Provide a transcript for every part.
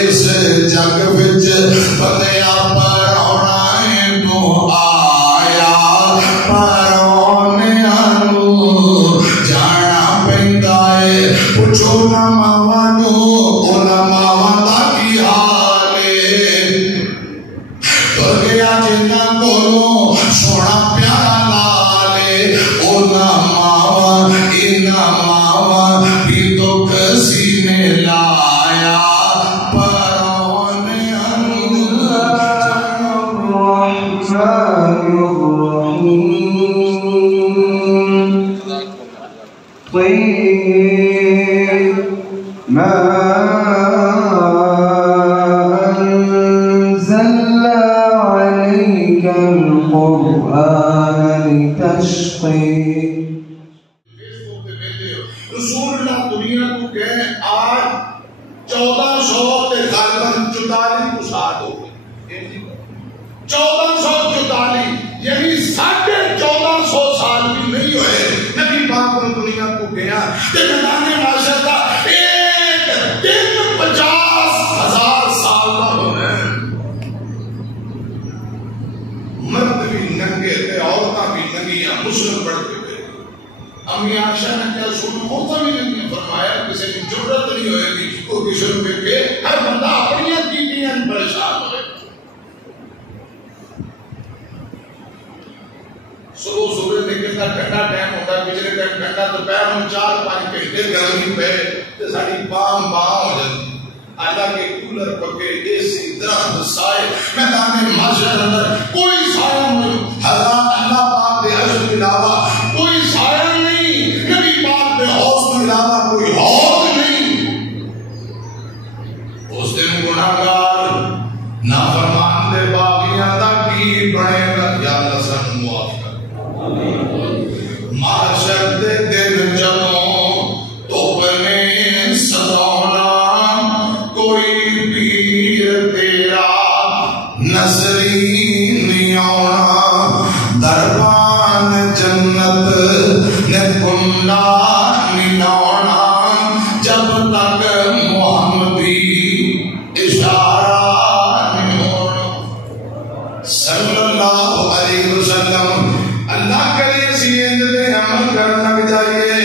اس جگ وچ بندیا پرونا تو آیا پرونے نو جانا پیندا ہے پوچھو نہ ماواں نو انہاں ماواں دا کی حال ہے تر گیا جنہاں کولوں سونا پیارا لال ہے انہاں ماواں بھی دکھ سینے لایا پرونے ما أنزلنا عليك القرآن لتشقي رسول اللہ دنیا کو کہ آج 1400 تے غالباً 44 کو ساتھ ہو گئی 1444 یعنی 1450 سال بھی نہیں ہوئے نبی پاک نے دنیا کو گیا کہ میدان معاشر کا 50,000 سال نہ ہوئے مرد بھی ننگے تھے عورتیں بھی ننگیاں مسلم پڑھتے تھے امی عائشہ نے کیا سنو ہوتا بھی نہیں فرمایا کسی کی ضرورت نہیں ہوئے گی وہ کسی روپے کے ہر بندہ اپنی چیزیں پریشان ہوئے صبح صبح نکلنا ٹھنڈا ٹائم ہوتا ہے پچھلے ٹائم ٹھنڈا دوپہر میں 4-5 گھنٹے گرمی پہ تو ساری بام ہو جاتی اللہ کے کولر پکے ایسی درخت سائے میدان معاشر اندر کوئی سایہ نہیں اللہ پاک دے عزم کے علاوہ کوئی سایہ نہیں نبی پاک دے حوض کے علاوہ کوئی حوض نہیں اس دن گناہگار نافرمان دے باغیاں دا کی بنے گا یا اللہ سن موافق معاشر دے دن جنوں تو بنے سدونا کوئی پیر تیرا نظری نہیں آنا دربان جنت نے کنڈا نہیں آنا جب تک محمدی اشارہ نہیں ہونا صلی اللہ علیہ وسلم اللہ کے لیے سیند دے عمل کرنا بھی چاہیے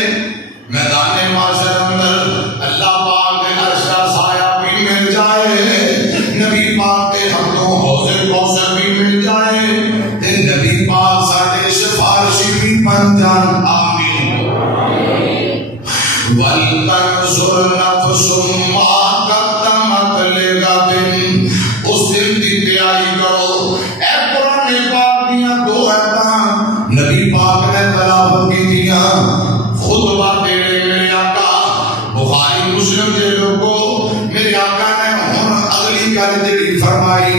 میدان معاشر اندر اللہ پاک دے عرش کا سایہ بھی مل جائے نبی پاک دے حمدوں حوض کوثر بھی مل جائے تے نبی پاک ساڈے سفارشی بھی بن جان آمین وَلْتَنْصُرْ نَفْسٌ مَا قَدَّمَتْ لِغَدٍ اس دن دی تیاری کرو اے قرآن پاک دیاں دو آیتاں نبی پاک نے تلاوت کی دیاں خطبہ تیرے میرے آقا بخاری مسلم کے لوگوں میرے آقا نے ہن اگلی گل جڑی فرمائی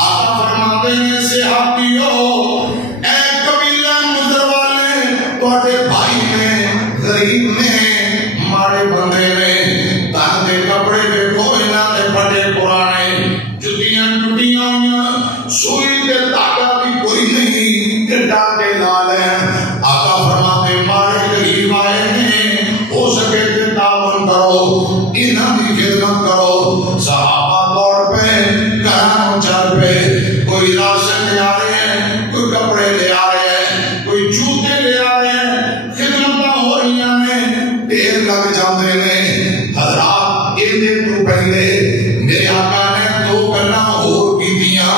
آقا فرماتے ہیں صحابیو اے قبیلہ مضر والے تواڈے بھائی نے غریب نے ماڑے بندے نے تن دے کپڑے دیکھو انہاں دے بڑے پرانے جتیاں ٹوٹیاں ہوئیاں سوئی دے دھاگا بھی کوئی نہیں کہ ڈانٹے لال ہیں آقا فرماتے ماڑے غریب آئے ہیں ہو سکے تے تعاون کرو انہاں دی خدمت کرو صحابہ دوڑ پہ گھراں چل پہ کوئی راشن لے آ رہے ہیں کوئی کپڑے لے آ رہے ہیں کوئی جوتے لے آ رہے ہیں خدمتاں ہو رہی ہیں ڈھیر لگ جاندے نے حضرات اندے تو پہلے میرے آقا نے دو گلاں ہور کیتیاں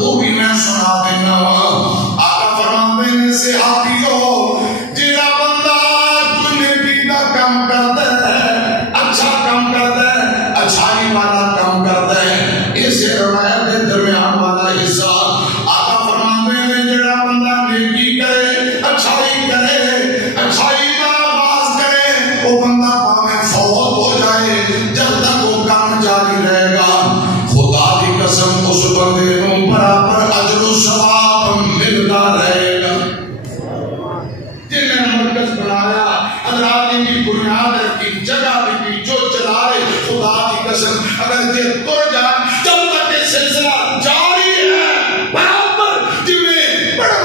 وہ بھی میں سنا دینا آقا فرماندے نے صحابیو جڑا بندہ نیکی دا کام کردا ہے اچھا کام کردا ہے اچھائی والا کام کردا ہے اس روایت کے درمیان والا حصہ آقا فرماندے نے جڑا بندہ نیکی کرے اچھائی کا آغاز کرے وہ بندہ پاویں فوت ہو جائے جب تک وہ کام جاری رہے گا خدا کی قسم اس بندے نو برابر اجر و ثواب ملتا رہے گا جن نے مرکز بنایا حضرات نے کی بنیاد رکھی جگہ رکھی جو چلا رہے خدا کی قسم اگر یہ تر جائے جب تک یہ سلسلہ جاری ہے برابر جویں پڑھن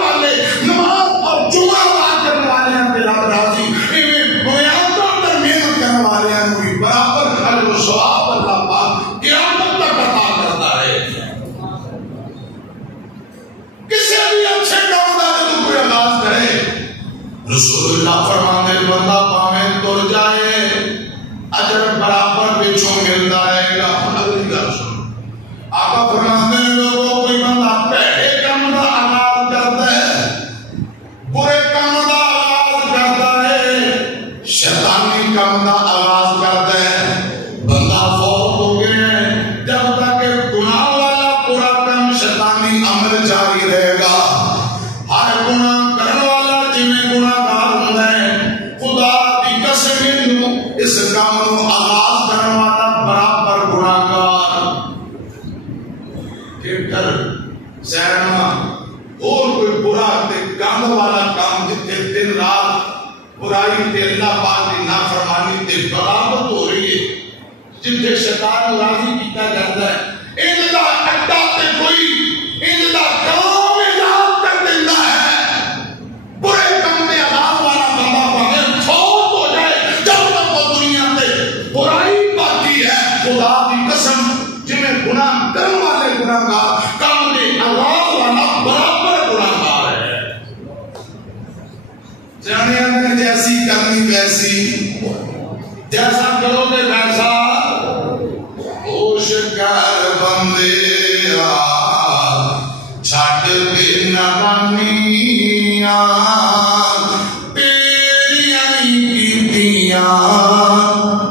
والے نماز اور جمعہ ادا کرنے والے ہیں رب راضی ایویں بنیادوں پر محنت کرنے والے ہیں بھی برابر اجر و ثواب اللہ سرکار راضی کیتا جاتا ہے ان دا اڈا تے کوئی ان دا کام ایجاد کر دیتا ہے برے کام میں عذاب والا بندہ بنے فوت ہو جائے جب تک وہ دنیا تے برائی باقی ہے خدا کی قسم جنہیں گناہ کرنے والے گناہگار کام میں عذاب والا برابر گناہگار ہے جانے نے جیسی کرنی ویسی جیسا کرو گے ویسا ہوش کر بندے چھٹ کے نہ بنیا تیریاں کیتیاں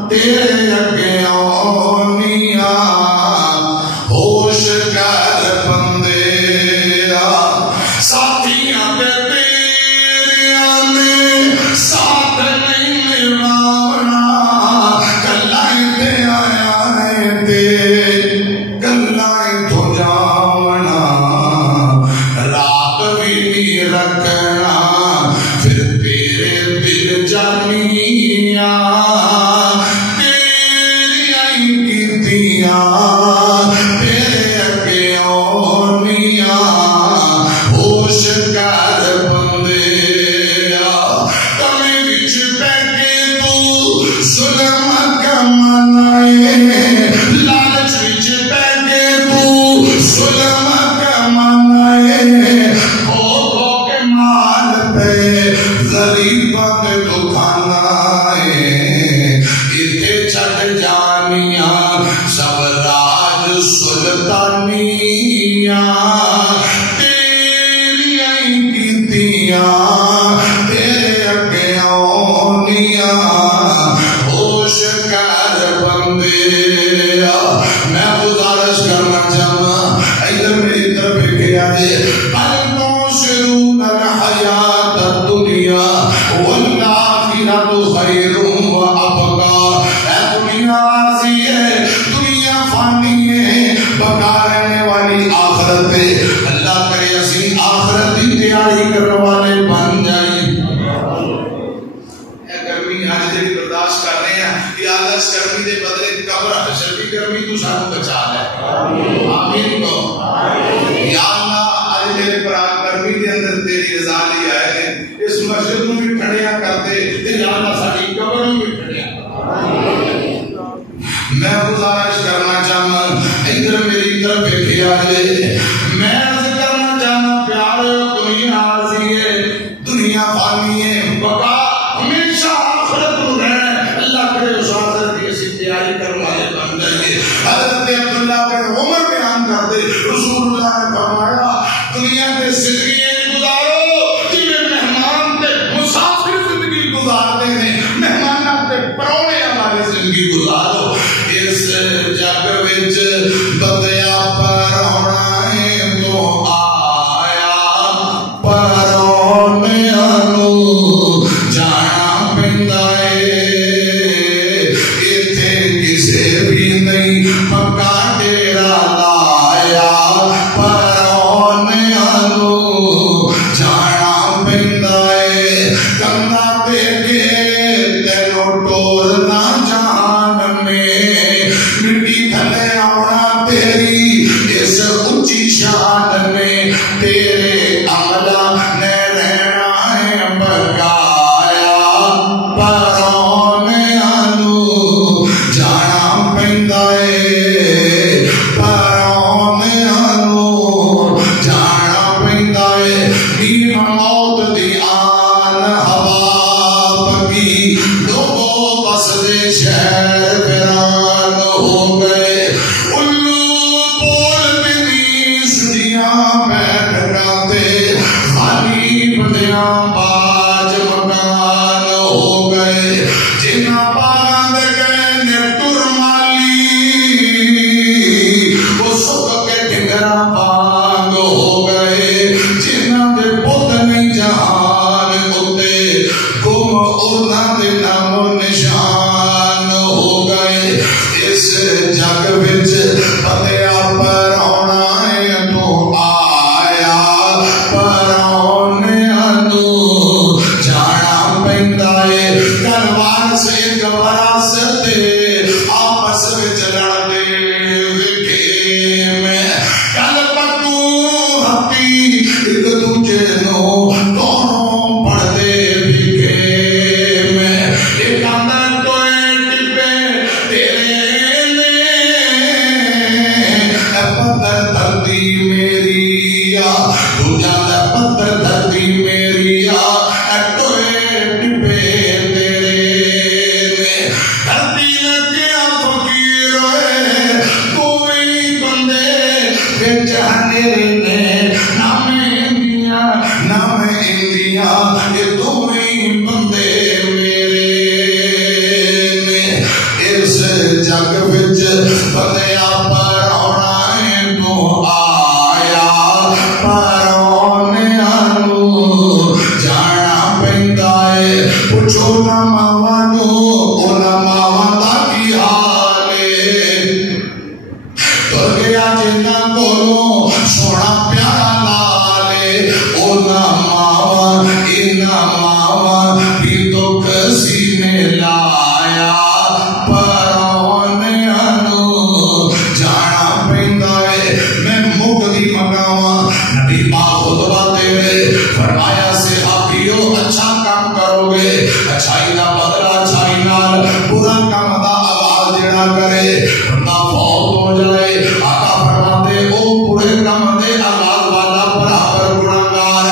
تیرے اگے آنیاں ہوش کر بندے ساتھیاں تے تیریاں نے ساتھ نہیں نبھاونا کلائیں تے آیا ہے تے کلائیں تو جاونا رات بھی نہیں رکھنا پھر تیرے دل جانیاں تیریاں کیتیاں تیرے اگے آنیاں ہوش کر بندیا کمی وچ بیٹھ کے تو ظلم کا منائے لالچ وچ بیٹھ کے تو ظلم کا منائے ہو کے مال پہ غریباں تے دکھانا ہے اتھے چھٹ جانیاں سب راج سلطانیاں تیریاں کیتیاں تیرے اگے آنیاں ہوش کر بندیا میں گزارش کرنا چاہوں ادھر میری طرف کیا جائے بل تؤثرون الحیات الدنیا والآخرۃ خیر وابقی اے دنیا عارضی ہے دنیا فانی ہے بقا رہنے والی آخرت ہے اللہ کرے اسی آخرت کی تیاری کرنے والے بن جائیں اے گرمی آج جڑی برداشت کر رہے ہیں یا اللہ اس گرمی دے بدلے قبر حشر کی گرمی تو سانو بچا لے آمین کو یا اللہ آج میرے پر گرمی دے اندر تیری رضا لی آئے ہیں اس مسجد میں بھی کھڑیاں کر دے یا اللہ ساری قبر میں بھی کھڑیاں میں گزارش کرنا چاہنا ادھر میری طرف کیا جائے میں عرض کرنا چاہنا پیارے دنیا عارضی ہے دنیا فانی ہے بقا ہمیشہ آخرت میں رہنا اللہ کرے اس آخرت کی ایسی تیاری کرنے والے بن جائے حضرت عبداللہ بن عمر بیان کر دے رسول اللہ نے فرمایا دنیا کے زندگی گزارو جنہیں مہمان تے مسافر زندگی گزارتے ہیں مہمان تے پرونے ہمارے زندگی گزارو اس جگ وچ بندیا پرونا ہے تو آیا پرونے نو جانا پیندا ہے ایتھے کسے بھی نہیں پکا ڈیرا لایا پرونے نو جانا پیندا ہے کندا تے گے تینوں ٹورنا جہان میں مٹی تھلے آونا تیری اس اونچی شان میں تیرے عملہ نے رہنا ہے بقایا پرونے نو جانا پیندا ہے پرونے نو جانا پیندا ہے نیم موت دی آن ہوا پکی لوگوں بس دے شہر ویران ہو گئے الو بول بنی سجیاں بیٹھنا دے خالی بندیاں باج مکان ہو گئے جنہ باند گئے نے ٹرمالی وہ سب کے ڈنگرا بانگ ہو گئے جنہ دے بت نہیں جہان اتے گم انہاں دے نام و نشان ہو گئے اس جگ وچ بندیا پرونا ہے تو آیا پرونے نو جانا پیندا ہے تلوار سے ایک وراثت آپس وچ لڑ میری ٹوئے ٹپے تیرے دھرتی نے کیا فقیر ہوئے تو ہی بندے بچ ہنیرے نام انڈیا یہ تو ہی بندے میرے اس جگ وچ بندیا پر ہونا ہے تو آیا پرونے آنو جانا پیندا ہے پوچھو نا ماوا نو اونا ماوا دا کی حال ہے تر گیا جنہ کولوں سونا پیارا لال ہے اونا ماوا اینا ماوا بھی تو کسی نے لایا پرونے آنو جانا پیندا ہے میں مقدی مقاما نبی پاک خطبہ دے رہے فرمایا صحابیو اچھا کام کرو گے اچھائی دا بدلہ اچھائی نال برا کام دا آواز جڑا کرے بندہ فوت ہو جائے آقا فرماتے او برے کام دے آواز والا برابر گناہگار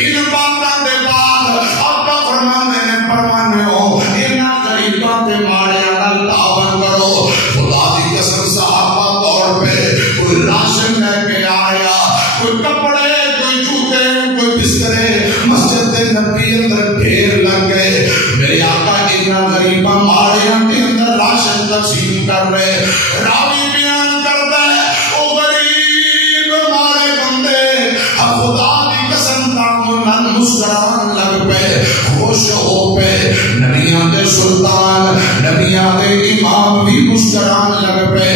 ان باتاں دے بعد آقا فرماتے نے فرمانے ہو انہاں غریباں تے ماڑیاں نال تعاون کرو خدا دی قسم صحابہ طور پہ کوئی راشن لے کے آیا کوئی کپڑے کوئی جوتے کوئی بسترے مسجد نبی اندر ڈھیر لگ گئے میرے آقا اتنا غریبہ ماڑیاں کے اندر راشن تقسیم کر رہے راوی بیان کرتا ہے او غریب ماڑے بندے خدا دی قسم تامنن مسکران لگ پہ خوش ہو پہ نبیاں دے سلطان نبیاں دے امام بھی مسکران لگ پہ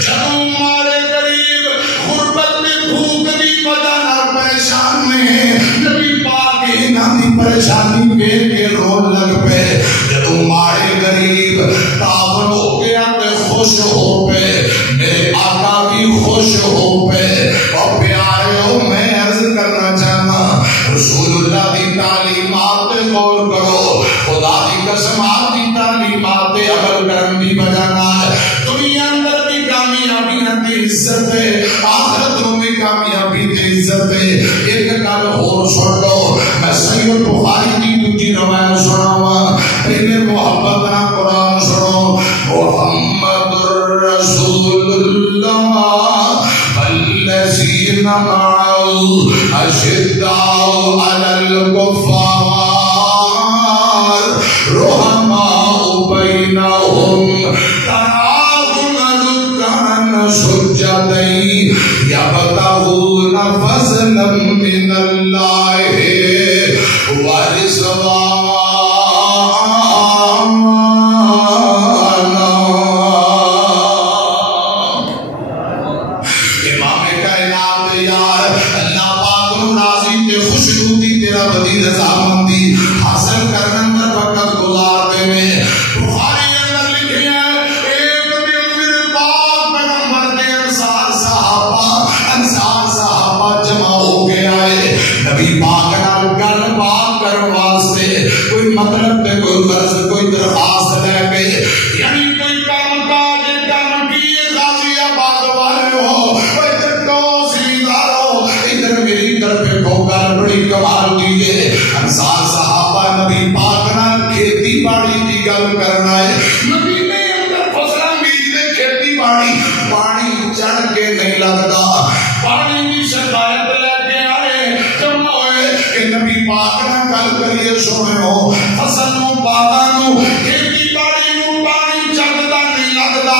جدوں ماڑے غریب غربت میں بھوک دی وجہ نال پریشان میں نبی پاک انہاں دی پریشانی ویکھ کے رون لگ پے جدوں ماڑے غریب تعاون ہو گیا تے خوش ہو پے میرے آقا بھی خوش ہو پے اور پیاریو میں عرض کرنا چاہنا رسول اللہ دی تعلیمات پہ غور کرو خدا دی قسم آپ دی تعلیمات پہ عمل کرن دی وجہ نال دنیا اندر بھی کامیابی دی عزت ہے آخرت میں بھی کامیابی دی عزت ہے ایک گل اور سن لو میں سید بخاری کی دوسری روایت سناواں پہلے محبت نہ قرآن سنو محمد الرسول اللہ والذین معه اشداء علی الکفار رحماء بینہم تراہم رکعا سجدا یبتغون فضلا من اللہ ورضوانا امام کائنات یار اللہ پاک نو راضی تے خوشنودی تیرا بدی رضامندی حاصل کرنے اندر وقت گزار دے میں بخاری اندر لکھی ہے ایک دن میرے پاک پیغمبر کے انصار صحابہ جمع ہو کے آئے نبی پاک نال گل بات کرن واسطے کوئی مطلب تے کوئی غرض کوئی درخواست لے کے یعنی کوئی کام کاج کام کیے غازی آباد والے ہو ادھر کو زمیندار ہو ادھر میری طرف کو گل بڑی کمال دی ہے انصار صحابہ نبی پاک نال کھیتی باڑی دی گل کرنا ہے نبی نے اندر فصلاں بیج دے کھیتی باڑی پانی چڑھ کے نہیں لگتا پانی کی شکایت لے کے آئے جمع ہوئے کہ نبی پاک نہ گل کریے سونے ہو فصل نو باغاں نو کھیتی باڑی نو پانی چڑھدا نہیں لگتا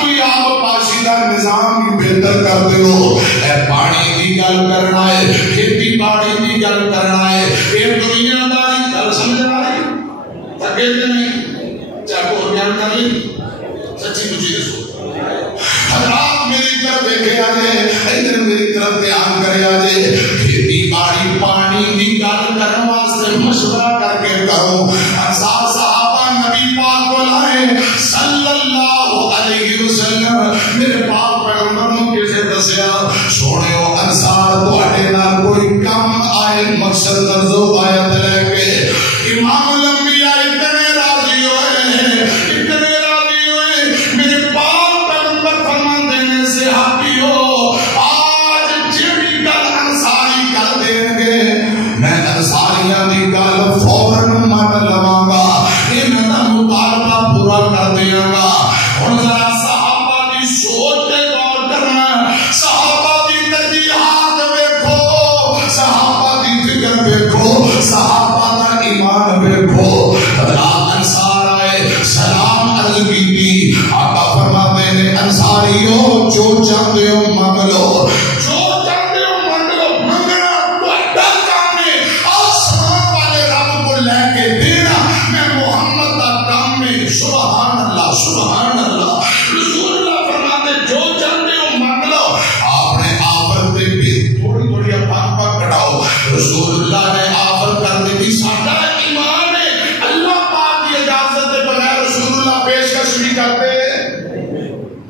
کوئی آب پاشی دا نظام بھی بہتر کر دیو اے پانی کی گل کرنا ہے کھیتی باڑی کی گل کرنا ہے یہ دنیا داری گل سمجھ آئی تھکے نہیں چاہے کو بیان کر لی سچی مجھے دسو حضرات میری طرف دیکھے آجے ادھر میری طرف دھیان کرے آجے کھیتی باڑی پانی دی گل کرنے واسطے مشورہ کر کے کرو انصار صحابہ نبی پاک کو لائے صلی اللہ علیہ وسلم میرے پاک پیغمبر نے کسے دسیا سونے ہو انصار تواڈے نال کوئی کم آئے مقصد درزو آیت لے کے امام الانبیاء اتنے راضی ہوئے میرے پاک پیغمبر فرماتے ہیں صحابیو آج جڑی گل انصاری کر دیں گے میں رات انصار آئے سلام عرض کی تھی، آقا فرماتے ہیں انصاریوں جو چاہتے ہو مانگ لو، جو چاہتے ہو مانگ لو، مانگنا بڑا کام ہے، آسمان والے رب کو لے کے دینا میں محمد کا کام میں، سبحان اللہ سبحان اللہ۔ رسول اللہ فرماتے جو چاہتے ہو مانگ لو، آپ نے آفت پہ بھی تھوڑی تھوڑی پاک پاک کڑاؤ، رسول اللہ نے آفت کر دی تھی، ساڈا ایمان ہے اللہ پاک کی اجازت کے بغیر رسول اللہ پیشکش بھی کرتے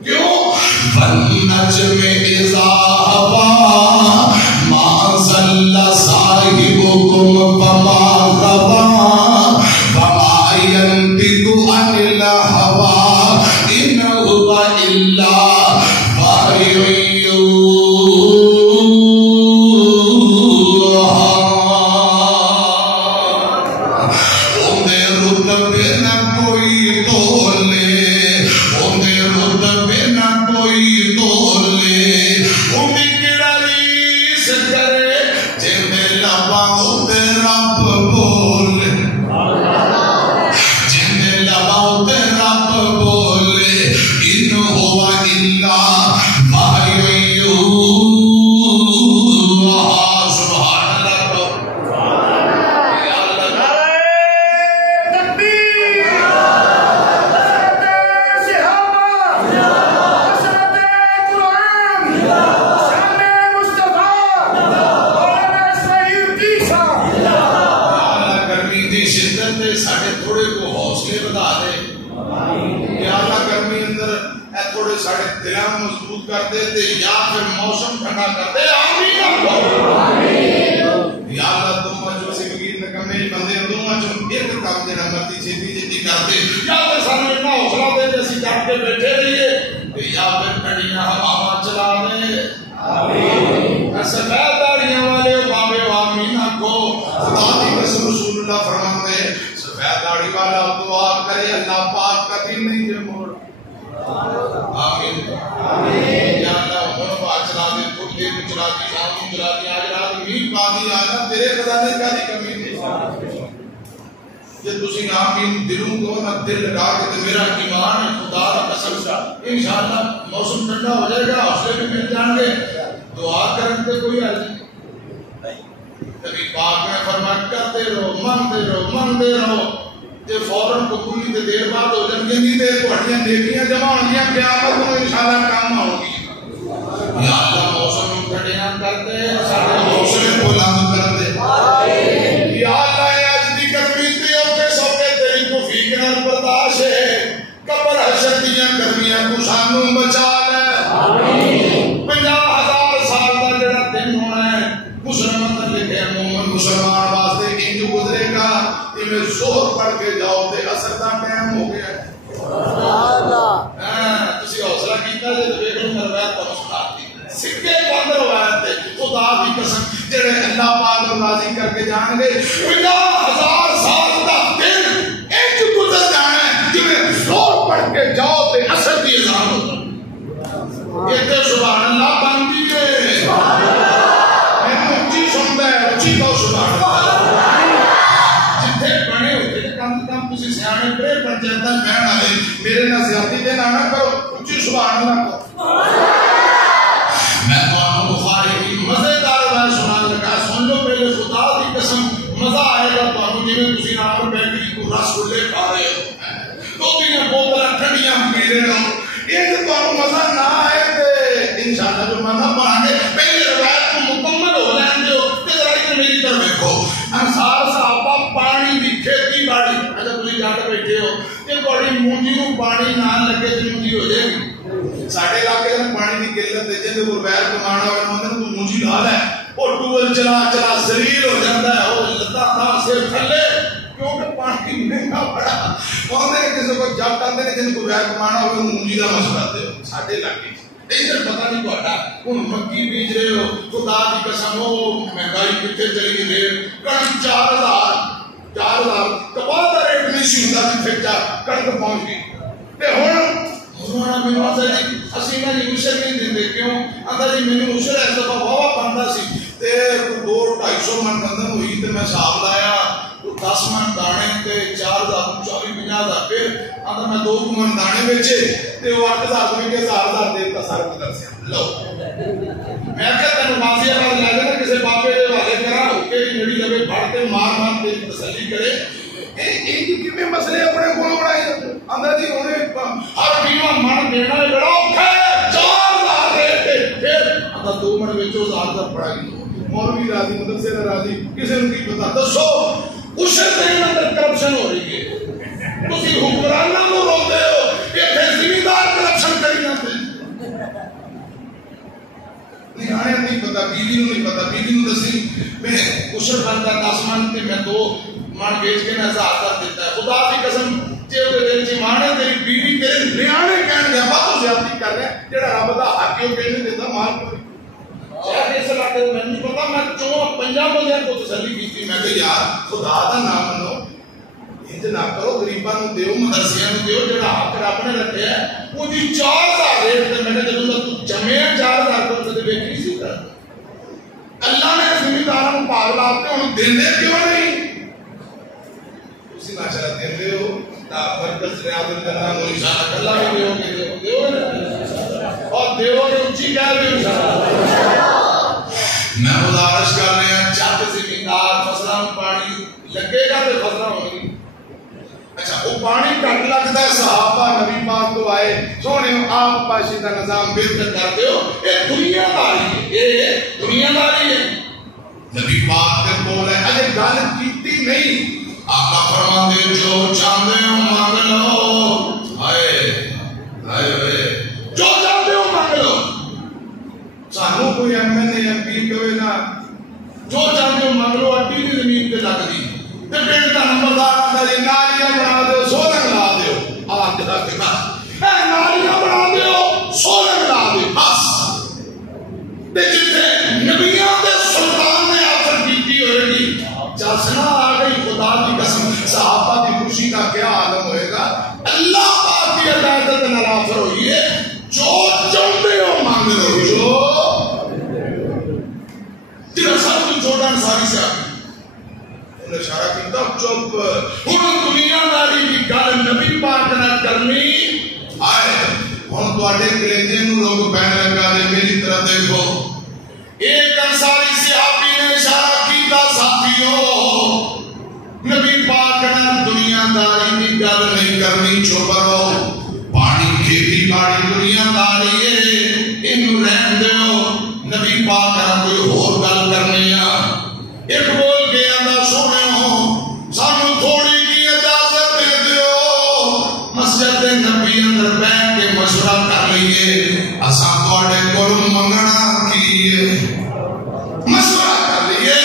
کیوں؟ وَالنَّجْمِ إِذَا هَوَىٰ مَا ضَلَّ صَاحِبُكُمْ وَمَا غَوَىٰ وَمَا يَنطِقُ عَنِ الْهَوَىٰ إِنْ هُوَ إِلَّا وَحْيٌ موسم ٹھنڈا ہو جائے گا، حوصلے بھی مل جائیں گے، دعا کرنے سے کوئی حل نہیں۔ نبی پاک نے فرمایا کرتے رہو منگتے رہو جے فوراً قبولی تے دیر بعد ہو جائیں گی تے تہاڈیاں نیکیاں جمع ہوں گی، قیامت میں انشاءاللہ کام آؤ گی۔ یا اللہ موسم ٹھنڈیاں کر دے، سارے حوصلے بلند کر دے۔ یا اللہ اج دی گرمی تے اوکے سوکے تیری توفیق نال برداشت ہے، قبر حشر دیاں گرمیاں کو سانوں بچا لے۔ 50,000 سال کا جڑا دن ہونا ہے مسلمان نے لکھے مومن مسلمان واسطے انج گزرے گا کہ زہر پڑھ کے جاؤ تے عصر دا ٹائم ہو گیا۔ تسی حوصلہ کیتا جے تے ویکھو روایت تو سناتی سکے بند روایت تے خدا دی قسم جڑے اللہ پاک کو راضی کر کے جان گے 50,000 سال دا دن انج گزر جانا ہے جویں زہر پڑھ کے جاؤ تے عصر دی اذان ہو جائے۔ یہ سبحان اللہ بنتی ہے، میں اچھی سنتا ہے، اچھی تو سبحان اللہ جتنے بنے ہوتے کم سے کم کسی سیانے پہ پنچایت بہن والے میرے نہ زیادتی دے نہ کرو، اچھی سبحان اللہ کو۔ میں تو بخاری کی مزیدار روایت سنان لگا، سن لو پہلے خدا کی قسم مزہ آئے گا تو جی میں تسی نام بیٹھی کو رس گلے کھا رہے ہو، 2-3 بوتل ٹھنڈیاں پی رہے ہو، یہ تو مزہ نہ آئے انشاءاللہ جو مانا پڑھانے پہلے روایت کو مکمل ہو جائیں جو ادھر میری طرف دیکھو۔ انصار صحابہ پانی بھی کھیتی باڑی اگر تھی جا کے بیٹھے ہو یہ بڑی مونجی کو پانی نہ لگے تو مونجی ہو جائے گی۔ ساڈے علاقے میں پانی کی قلت ہے جن کو بیر کمانا ہوئے تو مونجی ڈال ہے اور ٹوبل چلا چلا زلیل ہو جاتا ہے اور لتا تھا صرف تھلے کیونکہ پانی مہنگا پڑا اور کسی کو جب کرتے ہیں جن کو بیر کمانا ہوئے مونجی کا مشورہ دے ساڈے علاقے ادھر پتہ نہیں پڑا ہوں مکی بیج رہے ہو خدا کی قسم ہو مہنگائی کتنے چلی گئی کڑک 4,000 کپاہ کا ریٹ نہیں سی ہوتا جتنے کڑک پہنچ گئی تے ہوں میرے آتا جی اسی میں عشر نہیں دیں کیوں آتا جی میرے عشر اس دفعہ واہ بنتا سی تے 200-250 من گندم ہوئی تے میں حساب لایا 10 من دانے تے 4,000 40-50,000 پھر آتا میں 2 من دانے بیچے تے وہ 8,000 میں کے 1,000 دیتا سارے مدرسے لو میں کہتا ہوں ماضی آباد لے جانا کسی بابے دے والے کرا اوکے جڑی جگہ پڑھتے مار تے تسلی کرے ایک میں مسئلے اپنے کو بڑھائے اندر جی انہیں ہر بیوہ من دینا بڑا اوکھا ہے 4,000 دیتے پھر اندر 2 من بیچو 1,000 پڑھائی مولوی راضی مدرسے راضی کسی نے کی پتا دسو اسے دین اندر کرپشن ہو رہی ہے تسی حکمرانہ کو روتے ہو یہ پھر زمیندار کرپشن کری جاتے ہیں نہیں آنے نہیں پتا بیوی نو نہیں پتا بیوی نو دسی میں اسے بندہ 10 من تے میں 2 من بیچ کے نہ 1,000 دیتا ہے خدا کی قسم جے او دل چ مانے تیری بیوی تیرے نیانے کہن گیا بات زیادتی کر رہے ہیں جڑا رب دا حق کیوں کہنے دیتا مال کو شاید اس علاقے میں نہیں پتا میں چوں 50 بندیاں کو تسلی کیتی میں کہ یار خدا دا نام منو انج نہ کرو غریباں نو دیو مدرسیاں نو دیو جڑا حق رب نے رکھیا ہے وہ دی 4,000 ریٹ تے میں نے جدوں تو جمع 4,000 کو تے بیچی سی کر اللہ نے زمینداراں نو پاگل آتے انہوں دیندے کیوں نہیں اسی ماشاءاللہ دیندے ہو تا برکت ریاض الجنہ نو انشاءاللہ اللہ بھی دیو گے دیو اور دیو نے اونچی کہہ رہے میں گزارش کر رہے ہیں چک زمیندار فصلاں پانی لگے گا تے فصلاں ہونگی اچھا وہ پانی کٹ لگتا ہے صحابہ نبی پاک تو آئے سونے آپ پاشی کا نظام بہتر کرتے ہو یہ دنیا داری ہے یہ دنیا داری ہے نبی پاک کے بول ہے اجے گل کیتی نہیں آقا فرماتے جو چاہتے ہو مانگ لو آئے آئے ہوئے جو چاہتے ہو مانگ لو سانو کوئی M N A M P کہے نا جو چاہتے ہو مانگ لو اٹی دی زمین پہ لگ دی تے پنڈ دا نمبردار آندا جی نالیاں بنا دیو سولنگ لا دیو آواز دکھا کے بس اے نالیاں بنا دیو سولنگ لا دیو بس تے جتھے نبیاں دے سلطان نے آفر کیتی ہوئے گی چاسنا آ گئی خدا کی قسم صحابہ کی خوشی کا کیا عالم ہوئے گا اللہ پاک کی ہدایت نال آفر ہوئی ہے جو چاہتے ہو مانگ لو جو تیرا سب تو جوڑن ساری سے آگئی انہیں اشارہ کی تب چپ انہوں دنیا داری کی گل نبی پاک نہ کرنی آئے ہم تو آٹے کلیجے نو لوگ بہن لگا دے میری طرف دیکھو ایک انصاری صحابی نے اشارہ کیتا ساتھیو نبی پاک نہ دنیا داری کی گل نہیں کرنی چپ رہو پانی کھیتی باڑی دنیا داری ہے انہوں رہن دیو نبی پاک نہ کوئی اور گل کرنی ہے ایک بول گیا دا سونے ہو سانو تھوڑی کی اجازت دے دیو مسجد نبی اندر بیٹھ کے مشورہ کر لیے اساں تواڈے کول منگنا کیے مشورہ کر لیے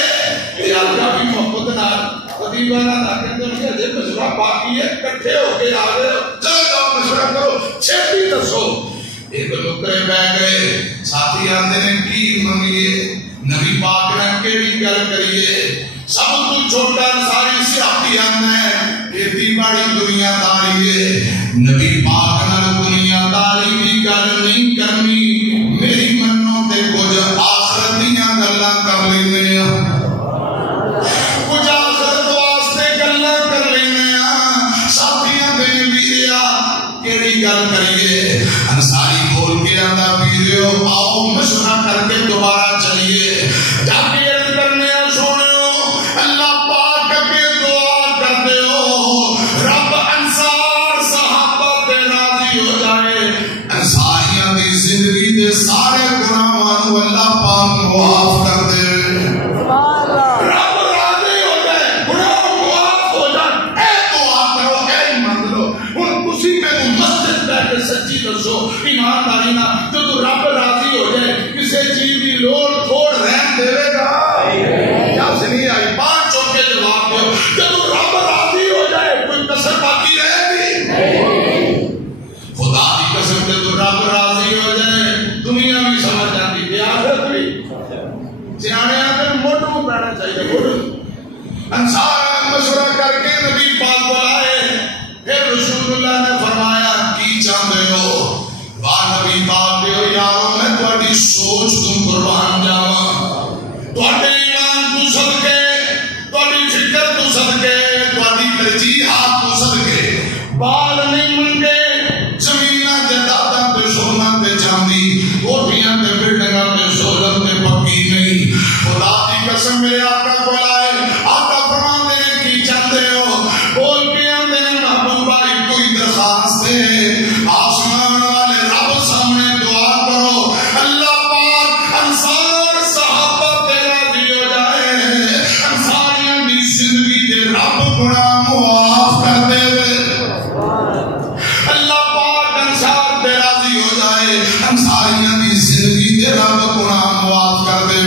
یا اللہ بھی محبت نال خطیبانہ نہ کہتے ہیں کہ مشورہ باقی ہے اکٹھے ہو کے آ گئے چلو جاؤ مشورہ کرو چھتی دسو ایک نکرے بیٹھ گئے ساتھی آندے نے کی منگیے نبی پاک نے کیڑی گل کریے سب تو چھوٹا ساری صحابی آنا ہے کھیتی باڑی دنیا داری ہے نبی پاک نے دنیا داری کی گل نہیں کرنی میری منوں تے کچھ آخرت دیاں گلاں کر لینے کچھ آخرت واسطے گلاں کر لینے ساتھیاں دے ویریا کیڑی گل کریے انصاری بول کے آندا ویریو آؤ مشورہ کر کے دوبارہ چلیے جاکے عرض کرنے سونے اللہ پاک کے دعا کرتے ہو رب انصار صحابہ تے راضی ہو جائے انصاریاں دی زندگی دے سارے گناہاں نو اللہ پاک معاف کر دے رب راضی ہو جائے گناہ معاف ہو جائے اے دعا کرو اے مانگ لو ہن کسی میں مسجد بیٹھ کے سچی دسو ایمانداری نہ جو رب راضی ہو جائے کسی چیز کی لوڑ تھوڑ رہن دے گا جب سے نہیں آئی 5 چوکے جواب دو جب رب راضی ہو جائے کوئی کسر باقی رہے گی خدا کی قسم سے تو رب راضی ہو جائے دنیا بھی سمجھ جاتی ہے آخرت بھی سیانے آتے موٹو پڑھنا چاہیے موٹو انصار مشورہ کر کے نبی پاک بلائے پھر رسول اللہ نے فرمایا کی چاہتے ہو واہ نبی پاک دیو یارو میں تواڈی سوچ تم قربان جاواں تواڈے ایمان تو صدقے تواڈی فکر تو صدقے دی کوٹھیاں تے بلڈنگاں تے سہولت تے پکی نہیں. خدا دی قسم میرے آقا کو لائے آقا فرماندے ہیں کی چاہتے ہو بول کے آندے ہیں محبوبہ کوئی درخواست ہے آسمان والے رب سامنے دعا کرو اللہ پاک انصار صحابہ تے راضی ہو جائے انصاریاں دی زندگی دے رب گناہ معاف کر دے اللہ پاک انصار تے راضی ہو جائے انصاریاں دی زندگی دے رب گناہ معاف کر دے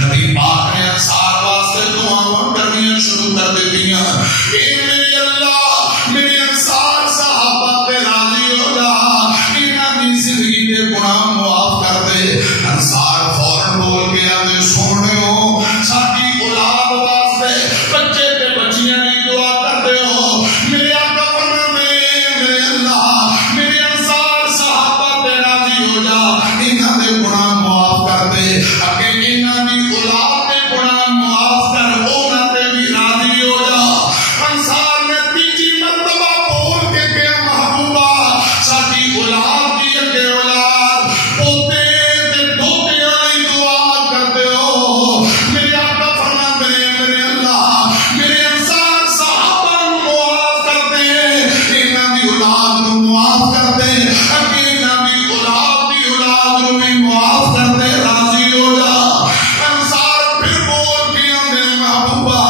نبی پاک نے انصار واسطے دعاواں کرنیاں شروع کر دیتیاں اے میرے اللہ میرے انصار صحابہ تے راضی ہو جا انہاں دی زندگی دے گناہ معاف کر دے. انصار فوراً بول کے آتے سونےو ساڈی اولاد واسطے بچے تے بچیاں دی دعا کرتے ہو میرے آقا فرماندے میرے اللہ میرے انصار صحابہ تے راضی ہو جا انہاں دے گناہ معاف کر دے اگے انہاں دی اولاد دے گناہ معاف کر انہاں تے بھی راضی ہو جا. انصار نے تیجی مرتبہ بول کے کہا محبوبہ ساڈی اولاد دی اگے اولاد پوتے تے دوتے والی دعا کرتے ہو میرے آقا فرماندے میرے اللہ میرے انصار صحابہ نو معاف کر دے انہاں دی اولاد نو معاف کر دے اگے انہاں دی اولاد نو بھی معاف کر دے راضی ہو جا. انصار پھر بول کے آندے محبوبہ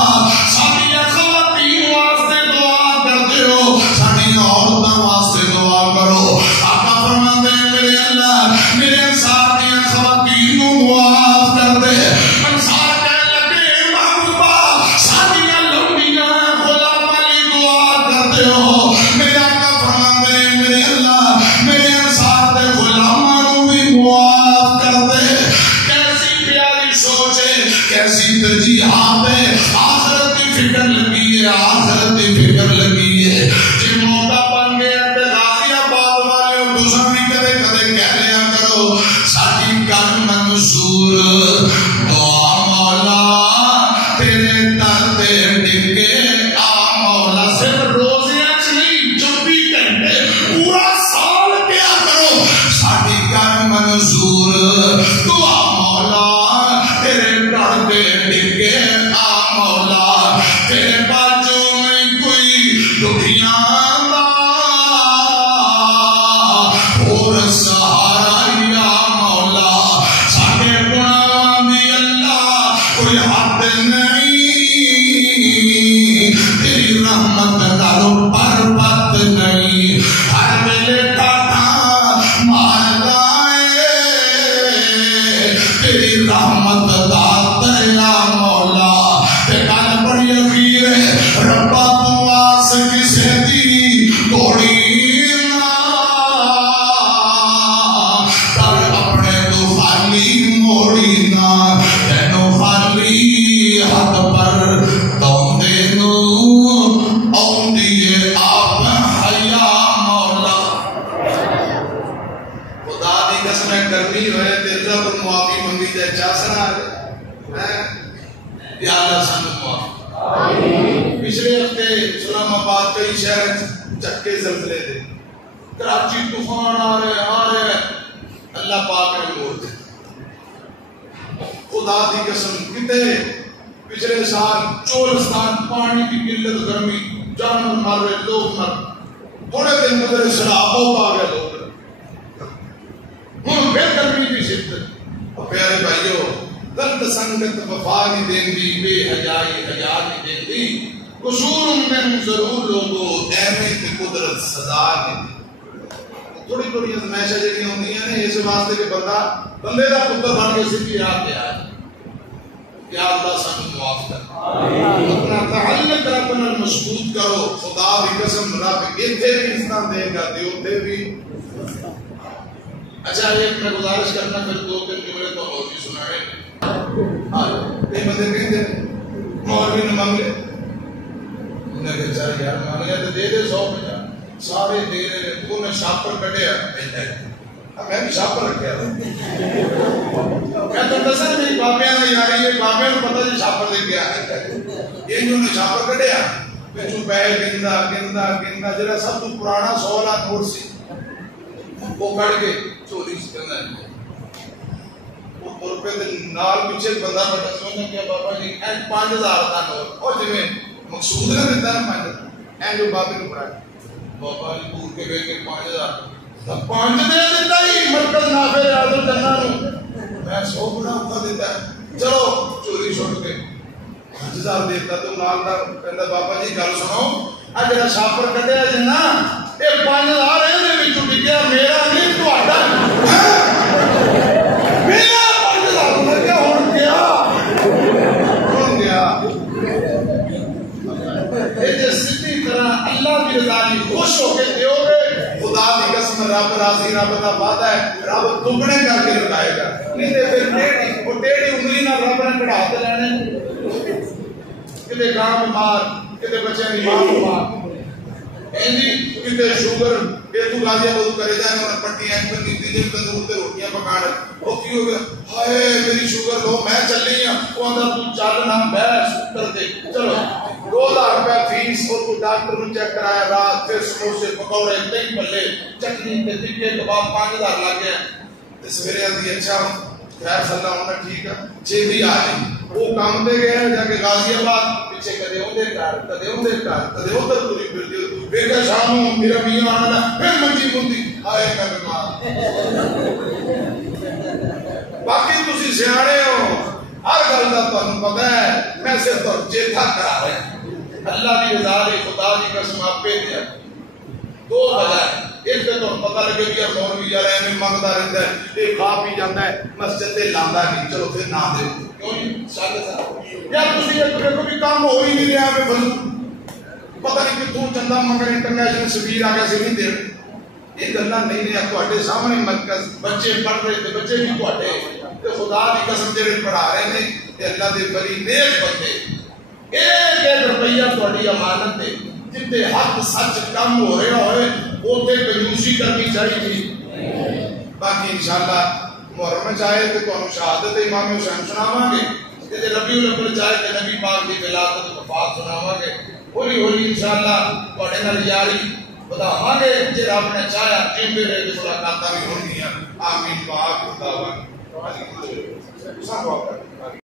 ساڈیاں خواتین واسطے دعا کرتے ہو ساڈیاں عورتاں واسطے دعا کرو آقا فرماندے میرے اللہ میرے انصار دیاں خواتین نو معاف کر دے. انصار کہنے لگے محبوبہ ساڈیاں لونڈیاں غلاماں دی دعا کرتے ہو میرے آقا فرماندے میرے اللہ میرے انصار دے غلاماں نو بھی معاف کر دے. کیسی پیاری سوچ ہے کیسی ترجیحات ہے آخرت کی فکر لگی ہے آخرت کی فکر لگی ہے جی موقع بن گیا تے غازی آباد والے تساں بھی کدے کدے کہہ لیا کرو ساڈی کر منصور دعا مولا تیرے در تے ڈگے آ مولا صرف روزیاں چ نہیں 24 گھنٹے پورا سال کیا کرو ساڈی کر منصور دعا مولا تیرے در تے ڈگے آ مولا تیرے باجو میں کوئی دکھیاں دا اور سہارا یا مولا ساڈے گناہاں دی اللہ کوئی حد نہیں تیری رحمت نال پربت نہیں ہر ویلے ٹاٹا ماردا اے تیری رحمت دا دریا مولا تے گل بڑی اخیر ہے ربا تو آس کسے دی توڑی نہ کر اپنے تو خالی موڑی نہ تینو خالی ہاتھ پر توندے نو اوندی آپ حیا مولا. خدا دی قسم کرنی ہوئے تے رب معافی منگی تے چاسنا ہے یا اللہ سانو معافی. پچھلے ہفتے اسلام آباد کئی شہر چکے زلزلے دے کراچی طوفان آ رہے اللہ پاک نے موڑ دے. خدا دی قسم کتے پچھلے سال چولستان پانی کی قلت گرمی جانور مر رہے لوگ مر تھوڑے دن گزرے سیلاب آ گئے لوگ ہوں پھر گرمی کی شدت. اور پیارے بھائیو درد سنگت وفا نہیں دین دی بے حیائی حیا نہیں دین دی قصور میں ضرور لوگو اہمیت کی قدرت سزا نہیں دی. تھوڑی تھوڑی ازمائشاں جڑیاں ہوندیاں نے اس واسطے کہ بندے دا پتر بن کے سیدھی راہ تے آئے یا اللہ سانو معاف کر اپنا تعلق رب نال مضبوط کرو. خدا دی قسم رب ایتھے بھی انسان دے گا تے اوتھے بھی. اچھا ایک میں گزارش کرنا پھر 2-3 جملے تو اور بھی سنانے. ہاں یہ بندے کہتے مولوی نے مانگ لے انہیں کہ چل یار مانگ لیا تو دے دے 100 سارے دے رہے تو نے شاپر کٹیا میں بھی شاپر رکھیا میں تو دسن میری بابیاں نے یاری یہ بابیاں کو پتہ جی شاپر دے گیا یہ انہوں نے شاپر کٹیا پچھو پہ گندا جڑا سب تو پرانا 100 لاکھ نوٹ سی وہ کڑ کے چوری سے کرنا ہے وہ روپے دے نال پیچھے بندہ بیٹھا سمجھنا کیا بابا جی 5000 کا نوٹ اور جی مقصود نے دیتا ہے 5000 جو بابے نے پڑھایا بابا جی دور کے بیٹھ کے 5000 5 دے دیتا ہی مرکز نافع آدم جنہ میں 100 گنا اوپر دیتا ہے چلو چوری چھوڑ کے 5000 دیتا تو نال دا کہندا بابا جی گل سنو آ جڑا چھاپر کڈیا جی نا اے 5000 اے دے وچ ڈگیا میرا نہیں تہاڈا میرا 5000 مر گیا ہن گیا اے جے سیدھی طرح اللہ دی رضا دی خوش ہو کے دیو گے خدا دی قسم رب راضی رب دا وعدہ ہے رب دگنے کر کے لگائے گا نہیں تے پھر ٹیڑھی انگلی نال رب نے کڑھا تے لینے کتے گاں بیمار کتے بچے دی ماں بیمار ایندی کتے شوگر اے تو غازی آباد کرے جائے انہاں پٹی این پر نیتی دے تندور تے روٹیاں پکاڑ او کی ہو گیا ہائے میری شوگر لو میں چلی ہوں او اندر تو چل نہ بیٹھ کر دے چلو 2000 روپے فیس اور تو ڈاکٹر نے چیک کرایا رات پھر سموسے پکوڑے دہی بھلے چٹنی تے ٹکے کباب 5000 لگ گیا تے سویرے آندی اچھا خیر صلی اللہ علیہ ٹھیک ہے چھیتی آ گئی وہ کام دے گئے جا کے غازی آباد پیچھے کدے اوندے گھر کدے ادھر پوری پھردی بیٹا شام میرا میاں آنا پھر منجی بندی ہائے میں بیمار باقی تسی سیانے ہو ہر گل دا تانوں پتہ ہے میں صرف تو چیتا کرا رہا ہوں اللہ دی رضا دی خدا دی قسم اپے دیا دو وجہ ہے ایک تو پتہ لگے کہ مولوی یار ایویں منگدا رہندا ہے اے کھا پی جاندا ہے مسجد تے لاندا نہیں چلو پھر نہ دے کیوں نہیں سارے یا تسی ایک کوئی کام ہو ہی نہیں رہا میں بولوں پتہ نہیں کہ تو چندہ مگر انٹرنیشنل سفیر آ گیا سی نہیں دے یہ گلاں نہیں نے تواڈے سامنے مرکز بچے پڑھ رہے تے بچے بھی تواڈے تے خدا دی قسم جڑے پڑھا رہے نے تے اللہ دے بڑی نیک بندے ایک روپیہ تواڈی امانت ہے جتے حق سچ کم ہو رہا ہوئے اوتے کنجوسی کرنی چاہیے باقی انشاءاللہ محرم چاہے تے تانوں شہادت امام حسین سناواں گے تے ربیع الاول چاہے تے نبی پاک دی ولادت وفات سناواں گے ہولی ہولی انشاءاللہ تواڈے نال یاری بداواں گے جے رب نے چاہیا ایندے دے ملاقاتاں بھی ہونگیاں آمین پاک خدا